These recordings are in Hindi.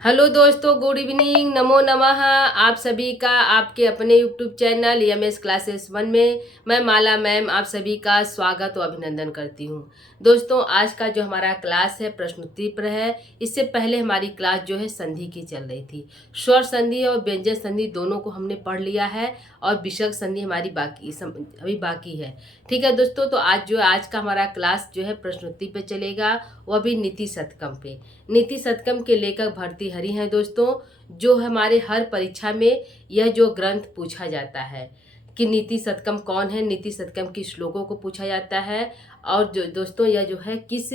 हेलो दोस्तों, गुड इवनिंग, नमो नमः। आप सभी का आपके अपने यूट्यूब चैनल एमएस क्लासेस 1 में मैं माला मैम आप सभी का स्वागत और अभिनंदन करती हूँ। दोस्तों, आज का जो हमारा क्लास है प्रश्नोत्तरी पर है। इससे पहले हमारी क्लास जो है संधि की चल रही थी। स्वर संधि और व्यंजन संधि दोनों को हमने पढ़ लिया है और विसर्ग संधि हमारी अभी बाकी है। ठीक है दोस्तों, तो आज का हमारा क्लास जो है प्रश्नोत्तरी पे चलेगा, वो भी नीति शतकम पे। नीति शतकम के लेखक भर्तृहरि हैं दोस्तों। जो हमारे हर परीक्षा में यह जो ग्रंथ पूछा जाता है कि नीति शतकम कौन है, नीति शतकम की श्लोकों को पूछा जाता है। और जो दोस्तों यह जो है किस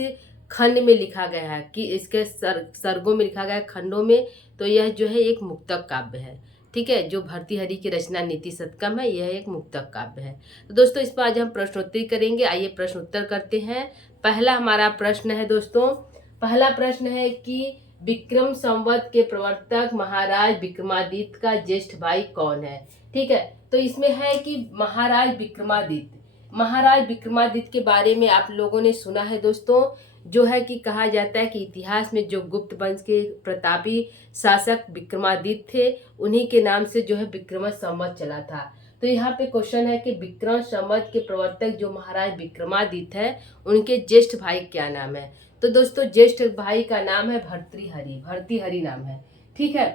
खंड में लिखा गया है, कि इसके सर्गों में लिखा गया है, खंडों में। तो यह जो है एक मुक्तक काव्य है। ठीक है, जो भर्तृहरि की रचना नीति शतकम है, यह एक मुक्तक काव्य है। तो दोस्तों, इस पर आज हम प्रश्नोत्तरी करेंगे। आइए प्रश्न उत्तर करते हैं। पहला हमारा प्रश्न है दोस्तों, पहला प्रश्न है कि विक्रम संवत के प्रवर्तक महाराज विक्रमादित्य का ज्येष्ठ भाई कौन है। ठीक है, तो इसमें है कि महाराज विक्रमादित्य के बारे में आप लोगों ने सुना है दोस्तों। जो है कि कहा जाता है कि इतिहास में जो गुप्त वंश के प्रतापी शासक विक्रमादित्य थे, उन्हीं के नाम से जो है विक्रम संवत चला था। तो यहाँ पे क्वेश्चन है कि विक्रम संवत के प्रवर्तक जो महाराज विक्रमादित्य है, उनके ज्येष्ठ भाई क्या नाम है। तो दोस्तों, ज्येष्ठ भाई का नाम है भर्तृहरि, भर्तृहरि नाम है। ठीक है,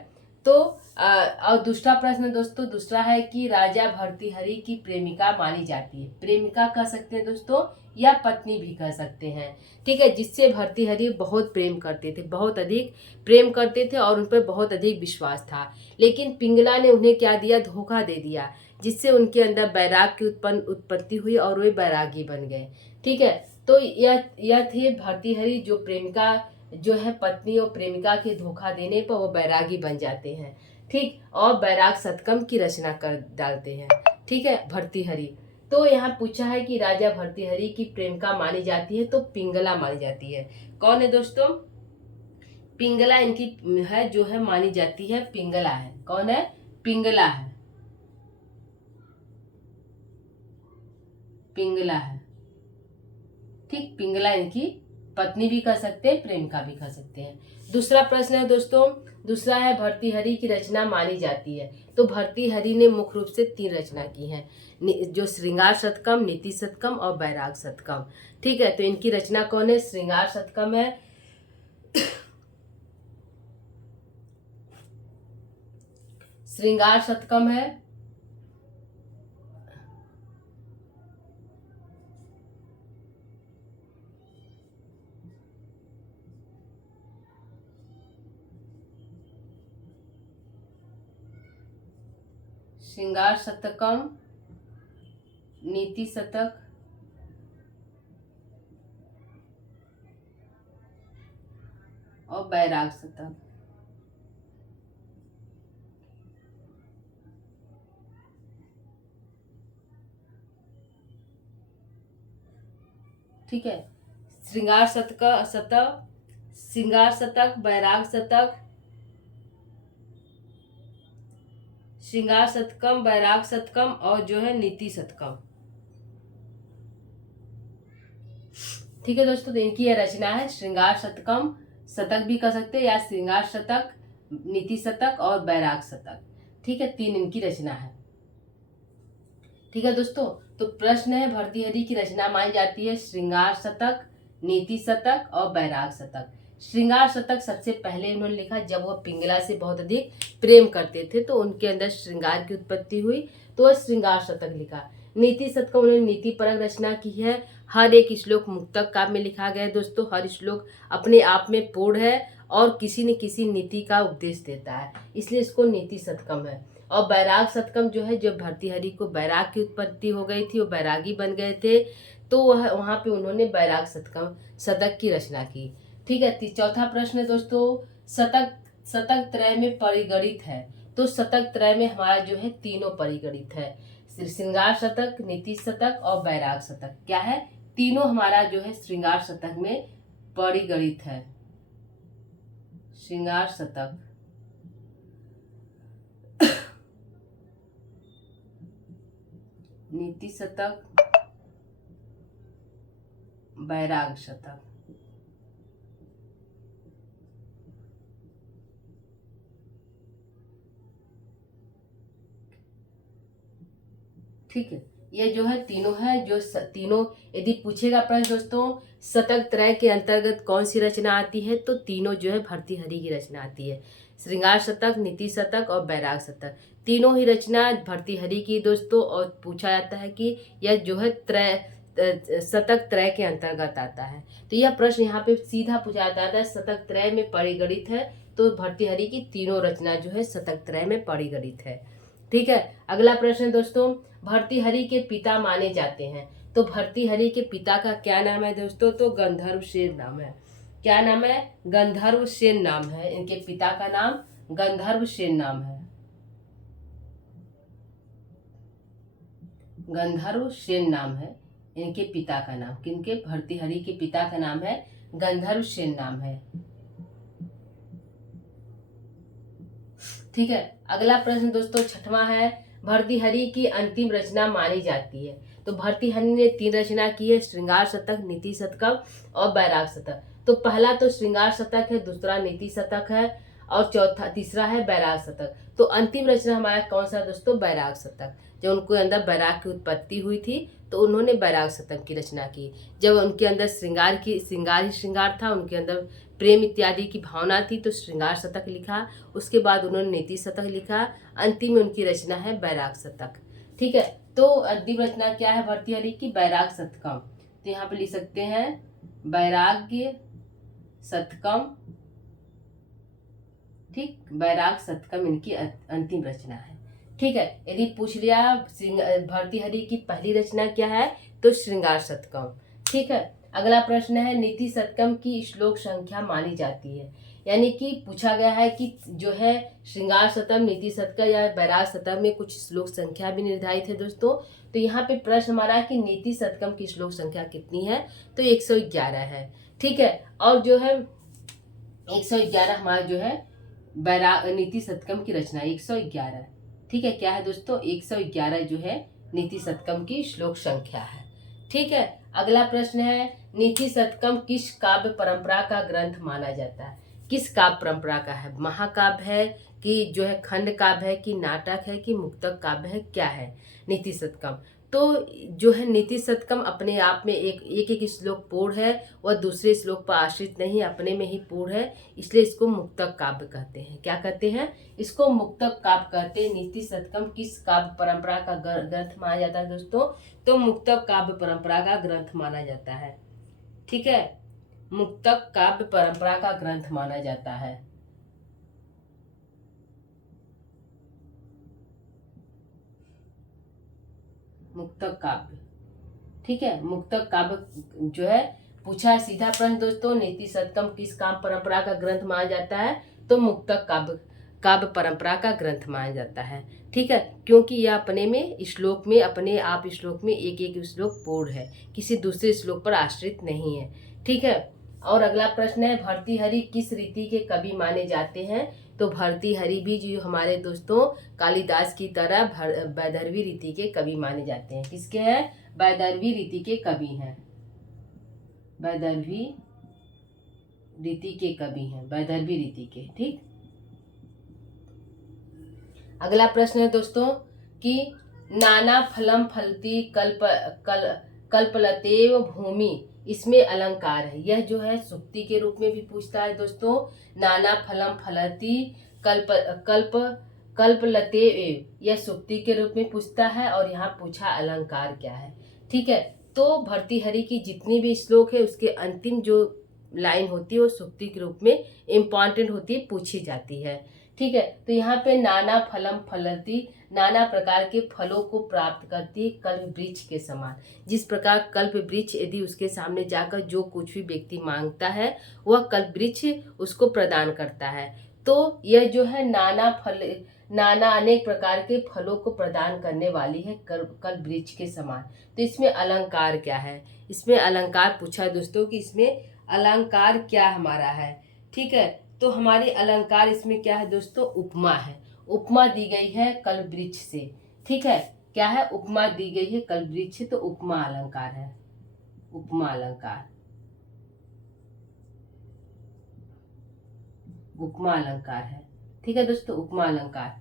तो और दूसरा प्रश्न दोस्तों, दूसरा है कि राजा भर्तृहरि की प्रेमिका मानी जाती है। प्रेमिका कह सकते हैं दोस्तों, या पत्नी भी कह सकते हैं। ठीक है, जिससे भर्तृहरि बहुत प्रेम करते थे, बहुत अधिक प्रेम करते थे और उन पर बहुत अधिक विश्वास था। लेकिन पिंगला ने उन्हें क्या दिया, धोखा दे दिया, जिससे उनके अंदर वैराग की उत्पत्ति हुई और वे बैरागी बन गए। ठीक है, तो यह थे भर्तृहरि, जो प्रेमिका जो है पत्नी और प्रेमिका के धोखा देने पर वो बैरागी बन जाते हैं। ठीक, और बैराग शतकम की रचना कर डालते हैं। ठीक है, भर्तृहरि। तो यहाँ पूछा है कि राजा भर्तृहरि की प्रेमिका मानी जाती है, तो पिंगला मानी जाती है। कौन है दोस्तों, पिंगला इनकी है, जो है मानी जाती है, पिंगला है। कौन है, पिंगला है, पिंगला है। ठीक, पिंगला इनकी पत्नी भी कह सकते हैं, प्रेमिका भी कह सकते हैं। दूसरा प्रश्न है दोस्तों, दूसरा है भर्तृहरि की रचना मानी जाती है। तो भर्तृहरि ने मुख्य रूप से 3 रचना की हैं, जो श्रृंगार शतकम, नीति शतकम और बैराग शतकम। ठीक है, तो इनकी रचना कौन है, श्रृंगार शतकम है, श्रृंगार शतकम है, श्रृंगार शतकम, नीति शतक और बैराग शतक। ठीक है, श्रृंगार शतक, श्रृंगार शतक, बैराग शतक, श्रृंगार शतकम, बैराग शतकम और जो है नीति शतकम। ठीक है दोस्तों, तो इनकी यह रचना है, श्रृंगार शतकम शतक भी कह सकते हैं, या श्रृंगार शतक, नीति शतक और बैराग शतक। ठीक है, 3 इनकी रचना है। ठीक है दोस्तों, तो प्रश्न है भर्तृहरि की रचना मानी जाती है श्रृंगार शतक, नीति शतक और बैराग शतक। श्रृंगार शतक सबसे पहले उन्होंने लिखा जब वह पिंगला से बहुत अधिक प्रेम करते थे, तो उनके अंदर श्रृंगार की उत्पत्ति हुई, तो वह श्रृंगार शतक लिखा। नीति शतक उन्होंने नीति परक रचना की है। हर एक श्लोक मुक्तक काव्य में लिखा गया है दोस्तों। हर श्लोक अपने आप में पूर्ण है और किसी न किसी नीति का उपदेश देता है, इसलिए इसको नीति शतकम है। और बैराग शतकम जो है, जब भर्तृहरि को बैराग की उत्पत्ति हो गई थी, वो बैरागी बन गए थे, तो वह वहाँ पे उन्होंने बैराग शतकम शतक की रचना की। ठीक है, चौथा प्रश्न है दोस्तों, शतक शतक त्रय में परिगणित है। तो शतक त्रय में हमारा जो है तीनों परिगणित है, श्रृंगार शतक, नीति शतक और बैराग शतक। क्या है, तीनों हमारा जो है श्रृंगार शतक में परिगणित है। श्रृंगार शतक, नीति शतक, बैराग शतक। ठीक है, ये जो है तीनों है, जो तीनों यदि पूछेगा प्रश्न दोस्तों शतक त्रय के अंतर्गत कौन सी रचना आती है, तो तीनों जो है भर्तृहरि की रचना आती है। श्रृंगार शतक, नीति शतक और बैराग शतक, तीनों ही रचना भर्तृहरि की दोस्तों। और पूछा जाता है कि यह जो है शतक त्रय के अंतर्गत आता है। तो यह प्रश्न यहाँ पे सीधा पूछा जाता है, शतक त्रय में परिगणित है, तो भर्तृहरि की तीनों रचना जो है शतक त्रय में परिगणित है। ठीक है, अगला प्रश्न दोस्तों, भर्तृहरि के पिता माने जाते हैं, तो भर्तृहरि के पिता का क्या नाम है दोस्तों, तो गंधर्व सेन नाम है। क्या नाम है, गंधर्व सेन नाम है, इनके पिता का नाम गंधर्व सेन नाम है। गंधर्व सेन नाम है इनके पिता का नाम, किनके, भर्तृहरि के पिता का नाम है गंधर्व सेन नाम है। ठीक है, अगला प्रश्न दोस्तों छठवां है, भर्तृहरि की अंतिम रचना मानी जाती है, तो भर्तृहरि ने 3 रचना की है, श्रृंगार शतक, नीति शतक और बैराग शतक। तो पहला तो श्रृंगार शतक है, दूसरा नीति शतक है और तीसरा है बैराग शतक। तो अंतिम रचना हमारा कौन सा दोस्तों, बैराग शतक। जब उनके अंदर बैराग की उत्पत्ति हुई थी तो उन्होंने बैराग शतक की रचना की। जब उनके अंदर श्रृंगार ही श्रृंगार था, उनके अंदर प्रेम इत्यादि की भावना थी, तो श्रृंगार शतक लिखा। उसके बाद उन्होंने नीति शतक लिखा। अंतिम में उनकी रचना है बैराग शतक। ठीक है, तो अंतिम रचना क्या है भर्तृहरि की, बैराग शतकम। तो यहाँ पे लिख सकते हैं बैराग्य शतकम। ठीक, बैराग शतकम इनकी अंतिम रचना है। ठीक है, यदि पूछ लिया भर्तृहरि की पहली रचना क्या है, तो श्रृंगार शतकम। ठीक है, अगला प्रश्न है, नीति शतकम की श्लोक संख्या मानी जाती है। यानी कि पूछा गया है कि जो है श्रृंगार शतकम, नीति शतकम या बैराग शतकम में कुछ श्लोक संख्या भी निर्धारित है दोस्तों। तो यहाँ पे प्रश्न हमारा है कि नीति शतकम की श्लोक संख्या कितनी है, तो 111 है। ठीक है, और जो है 111 हमारा जो है नीति शतकम की रचना 111। ठीक है, क्या है दोस्तों, 111 जो है नीति शतकम की श्लोक संख्या है। ठीक है, अगला प्रश्न है, नीति शतकम किस काव्य परंपरा का ग्रंथ माना जाता है। किस काव्य परंपरा का है, महाकाव्य है कि जो है खंड काव्य है कि नाटक है कि मुक्तक काव्य है, क्या है नीति शतकम। तो जो है नीति शतकम अपने आप में एक श्लोक पूर्ण है, वह दूसरे श्लोक पर आश्रित नहीं, अपने में ही पूर्ण है, इसलिए इसको मुक्तक काव्य कहते हैं। क्या कहते हैं, इसको मुक्तक काव्य कहते हैं। नीति शतकम किस काव्य परंपरा का ग्रंथ माना जाता है दोस्तों, तो मुक्तक काव्य परंपरा का ग्रंथ माना जाता है। ठीक है, मुक्तक काव्य परंपरा का ग्रंथ माना जाता है। मुक्तक काव्य। ठीक है, मुक्तक काव्य जो है पूछा है सीधा प्रश्न दोस्तों, नीति शतकम किस काव्य परंपरा का ग्रंथ माना जाता है, तो मुक्तक काव्य परंपरा का ग्रंथ माना जाता है। ठीक है, क्योंकि यह अपने में श्लोक में अपने आप श्लोक में एक श्लोक पूर्ण है, किसी दूसरे श्लोक पर आश्रित नहीं है। ठीक है, और अगला प्रश्न है, भर्तृहरि किस रीति के कवि माने जाते हैं, तो भर्तृहरि भी जो हमारे दोस्तों कालिदास की तरह वैदर्भी रीति के कवि माने जाते हैं। किसके हैं, वैदर्भी रीति के कवि हैं। वैदर्भी रीति के कवि हैं, वैदर्भी रीति के। ठीक, अगला प्रश्न है दोस्तों कि नाना फलम फलती कल्पलतेव भूमि, इसमें अलंकार है। यह जो है सुक्ति के रूप में भी पूछता है दोस्तों, नाना फलम फलती कल्पलतेव, यह सुक्ति के रूप में पूछता है, और यहाँ पूछा अलंकार क्या है। ठीक है, तो भर्तृहरि की जितनी भी श्लोक है उसके अंतिम जो लाइन होती है वो सुक्ति के रूप में इम्पॉर्टेंट होती है, पूछी जाती है। ठीक है, तो यहाँ पे नाना फलम फलती, नाना प्रकार के फलों को प्राप्त करती है कल्प वृक्ष के समान। जिस प्रकार कल्प वृक्ष यदि उसके सामने जाकर जो कुछ भी व्यक्ति मांगता है वह कल्प वृक्ष उसको प्रदान करता है। तो यह जो है नाना अनेक प्रकार के फलों को प्रदान करने वाली है कल्प वृक्ष के समान। तो इसमें अलंकार क्या है, इसमें अलंकार पूछा है दोस्तों कि इसमें अलंकार क्या हमारा है। ठीक है, तो हमारी अलंकार इसमें क्या है दोस्तों, उपमा है। उपमा दी गई है कल्प वृक्ष से। ठीक है, क्या है, उपमा दी गई है कल्प वृक्ष से, तो उपमा अलंकार है। उपमा अलंकार, उपमा अलंकार है। ठीक है दोस्तों, उपमा अलंकार।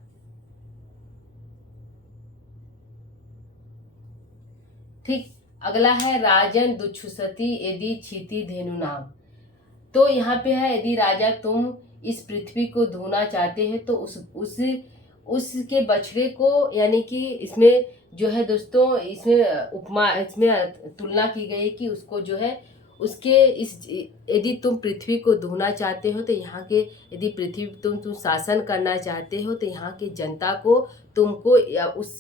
ठीक। अगला है राजन दुच्छुसति यदि क्षिति धेनु नाम। तो यहाँ पे है यदि राजा तुम इस पृथ्वी को धोना चाहते हैं तो उसके बछड़े को, यानी कि इसमें जो है दोस्तों, इसमें उपमा, इसमें तुलना की गई कि उसको जो है उसके इस, यदि तुम पृथ्वी को धोना चाहते हो तो यहाँ के, यदि पृथ्वी तुम शासन करना चाहते हो तो यहाँ की जनता को तुमको या उस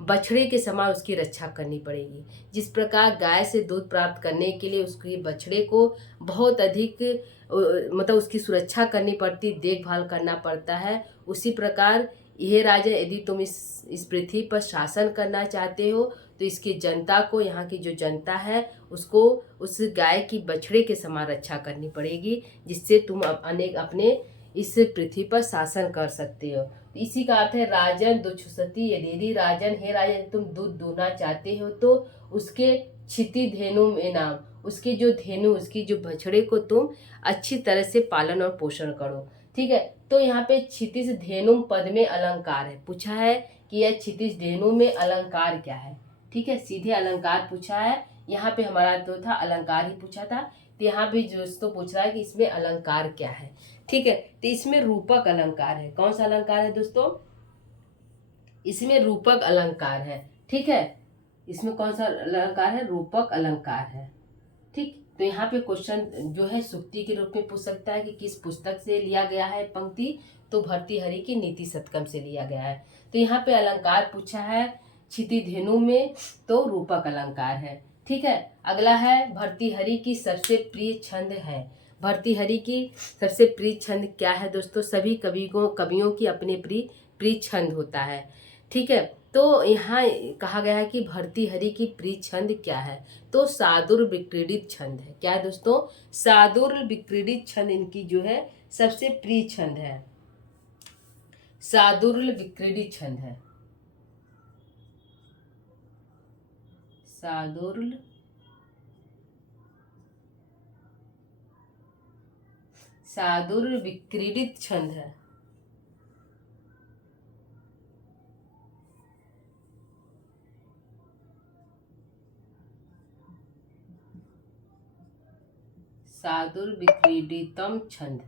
बछड़े के समान उसकी रक्षा करनी पड़ेगी। जिस प्रकार गाय से दूध प्राप्त करने के लिए उसके बछड़े को बहुत अधिक मतलब उसकी सुरक्षा करनी पड़ती, देखभाल करना पड़ता है, उसी प्रकार यह राजा यदि तुम इस पृथ्वी पर शासन करना चाहते हो तो इसकी जनता को, यहाँ की जो जनता है उसको उस गाय की बछड़े के समान रक्षा करनी पड़ेगी, जिससे तुम अपने इस पृथ्वी पर शासन कर सकते हो। तो इसी का अर्थ है राजन दुच्छुसति यदि राजन, हे राजन तुम दूध दूहना चाहते हो तो उसके क्षिति धेनु में नाम, उसके जो धेनु, उसकी जो बछड़े को तुम अच्छी तरह से पालन और पोषण करो। ठीक है। तो यहाँ पे क्षितिज धेनु पद में अलंकार है, पूछा है कि यह क्षितिज धेनु में अलंकार क्या है। ठीक है, सीधे अलंकार पूछा है, यहाँ पे हमारा तो था अलंकार ही पूछा था, तो यहाँ भी दोस्तों पूछ रहा है कि इसमें अलंकार क्या है। ठीक है, तो इसमें रूपक अलंकार है। कौन सा अलंकार है दोस्तों? इसमें रूपक अलंकार है। ठीक है, इसमें कौन सा अलंकार है? रूपक अलंकार है। ठीक, तो यहाँ पे क्वेश्चन जो है सुक्ति के रूप में पूछ सकता है कि किस पुस्तक से लिया गया है पंक्ति, तो भर्तृहरि की नीति शतकम से लिया गया है। तो यहाँ पे अलंकार पूछा है क्षितिधेनु में, तो रूपक अलंकार है। ठीक है, अगला है भर्तृहरि की सबसे प्रिय छंद है। भर्तृहरि की सबसे प्रिय छंद क्या है दोस्तों? सभी कवियों की अपने प्रिय छंद होता है। ठीक है, तो यहाँ कहा गया है कि भर्तृहरि की प्रिय छंद क्या है, तो सादुर विक्रीडित छंद है। क्या है दोस्तों? सादुर विक्रीडित छंद इनकी जो है सबसे प्रिय छंद है, सादुर विक्रीडित छंद है, सादुर विक्रीडित छंद है। सादुर विक्रीडितम छंद।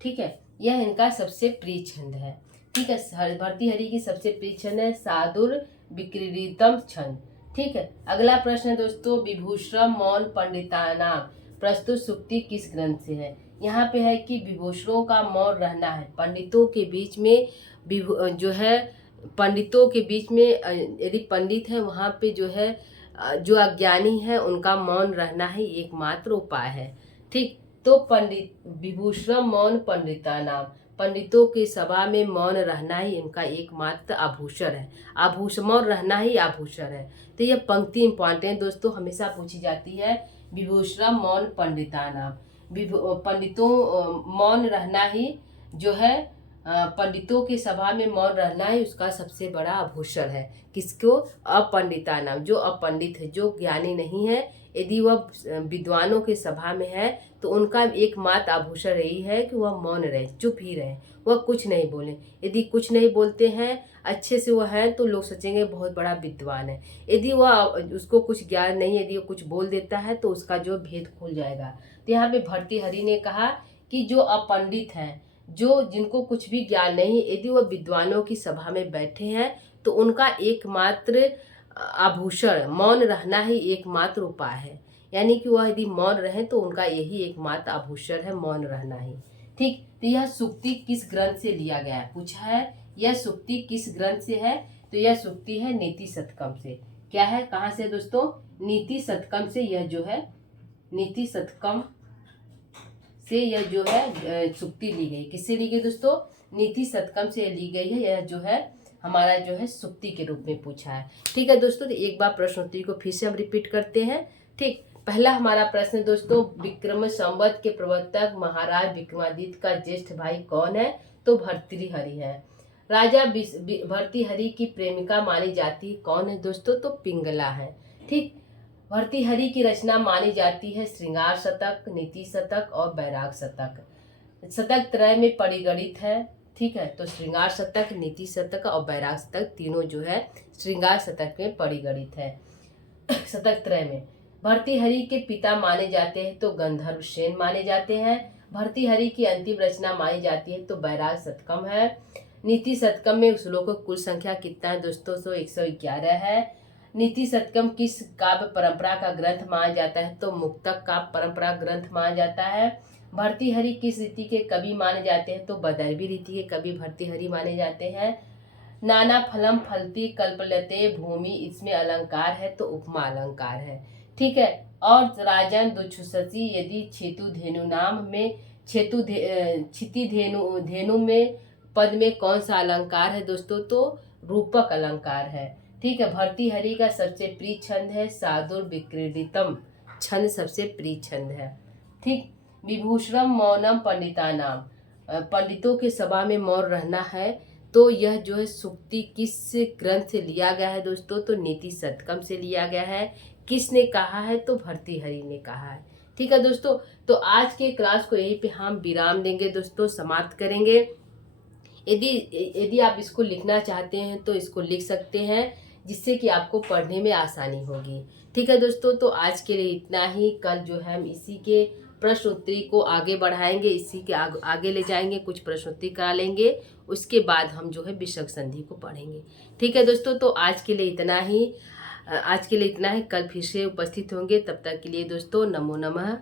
ठीक है, यह इनका सबसे प्रिय छंद है। ठीक है, भर्तृहरि की सबसे प्रिय छंद है सादुर विक्रीडितम छंद। ठीक है, अगला प्रश्न है दोस्तों, विभूषण मौन पंडितानाम प्रस्तुत सुक्ति किस ग्रंथ से है। यहाँ पे है कि विभूषणों का मौन रहना है, पंडितों के बीच में जो है, पंडितों के बीच में यदि पंडित है वहाँ पे जो है जो अज्ञानी है उनका मौन रहना ही एकमात्र उपाय है। ठीक, तो पंडित विभूषण मौन पंडितानाम, पंडितों की सभा में मौन रहना ही इनका एकमात्र आभूषण है, आभूषण मौन रहना ही आभूषण है। तो यह पंक्ति इंपॉर्टेंट दोस्तों हमेशा पूछी जाती है, विभूषण मौन पंडितानाम, पंडितों मौन रहना ही जो है पंडितों की सभा में मौन रहना ही उसका सबसे बड़ा आभूषण है। किसको? अपंडितानाम, जो अपंडित है, जो ज्ञानी नहीं है, यदि वह विद्वानों के सभा में है तो उनका एकमात्र आभूषण यही है कि वह मौन रहे, चुप ही रहे, वह कुछ नहीं बोले। यदि कुछ नहीं बोलते हैं, अच्छे से वह है, तो लोग सोचेंगे बहुत बड़ा विद्वान है। यदि वह उसको कुछ ज्ञान नहीं, यदि वो कुछ बोल देता है तो उसका जो भेद खुल जाएगा। तो यहाँ पे भर्तृहरि ने कहा कि जो अपंडित हैं, जो जिनको कुछ भी ज्ञान नहीं, यदि वह विद्वानों की सभा में बैठे हैं तो उनका एकमात्र आभूषण मौन रहना ही एकमात्र उपाय है। यानी कि वह यदि मौन रहे तो उनका यही एकमात्र आभूषण है, मौन रहना ही। ठीक, तो यह सुक्ति किस ग्रंथ से लिया गया है, पूछा है यह सुक्ति किस ग्रंथ से है, तो यह सुक्ति है नीति शतकम से। क्या है, कहाँ से दोस्तों? नीति शतकम से यह जो है, नीति शतकम से यह जो है सुक्ति ली गई। किससे ली गई दोस्तों? नीति शतकम से ली गई है। यह जो है हमारा जो है सुक्ति के रूप में पूछा है। ठीक है दोस्तों, तो एक बार प्रश्नोत्तरी को फिर से हम रिपीट करते हैं। ठीक, पहला हमारा प्रश्न दोस्तों, विक्रम संवत के प्रवर्तक महाराज विक्रमादित्य का ज्येष्ठ भाई कौन है, तो भर्तृहरि है। राजा भर्तृहरि की प्रेमिका मानी जाती कौन है दोस्तों, तो पिंगला है। ठीक, भर्तृहरि की रचना मानी जाती है श्रृंगार शतक, नीति शतक और बैराग शतक। शतक त्रय में परिगणित है। ठीक है, तो श्रृंगार शतक, नीति शतक और बैराग शतक तीनों जो है श्रृंगार शतक में परिगणित है। शतक त्रय में। भर्तृहरि के पिता माने जाते हैं तो गंधर्व सेन माने जाते हैं। भर्तृहरि की अंतिम रचना मानी जाती है तो बैराग शतकम है। नीति शतकम में श्लोकों की कुल संख्या कितना है दोस्तों? 111 है। नीति शतकम किस काव्य परंपरा का ग्रंथ माना जाता है? तो मुक्तक काव्य परंपरा ग्रंथ माना जाता है। भर्तृहरि किस रीति के कवि माने जाते हैं? तो बदरवी रीति के कवि भर्तृहरि माने जाते हैं। नाना फलम फलती कल्पलते भूमि, इसमें अलंकार है तो उपमा अलंकार है। ठीक है। और राजन दुच्छुससी यदि छेतु धेनु नाम में क्षिति धेनु में पद में कौन सा अलंकार है दोस्तों? तो रूपक अलंकार है। ठीक है। भर्तृहरि का सबसे प्रिय छंद है सादुर विक्रीडितम, छंद सबसे प्रिय छंद है। ठीक। विभूषणम मौनम पंडितानाम, पंडितों के सभा में मौन रहना है। तो यह जो है सूक्ति किस ग्रंथ से लिया गया है दोस्तों? तो नीति शतकम से लिया गया है। किसने कहा है? तो भर्तृहरि ने कहा है। ठीक है दोस्तों, तो आज के क्लास को यहीं पे हम विराम देंगे दोस्तों, समाप्त करेंगे। यदि आप इसको लिखना चाहते हैं तो इसको लिख सकते हैं, जिससे कि आपको पढ़ने में आसानी होगी। ठीक है दोस्तों, तो आज के लिए इतना ही। कल जो है हम इसी के प्रश्न उत्तरी को आगे बढ़ाएंगे, इसी के आगे ले जाएंगे, कुछ प्रश्न उत्तरी करा लेंगे। उसके बाद हम जो है विसर्ग संधि को पढ़ेंगे। ठीक है दोस्तों, तो आज के लिए इतना ही। कल फिर से उपस्थित होंगे। तब तक के लिए दोस्तों नमो नमः।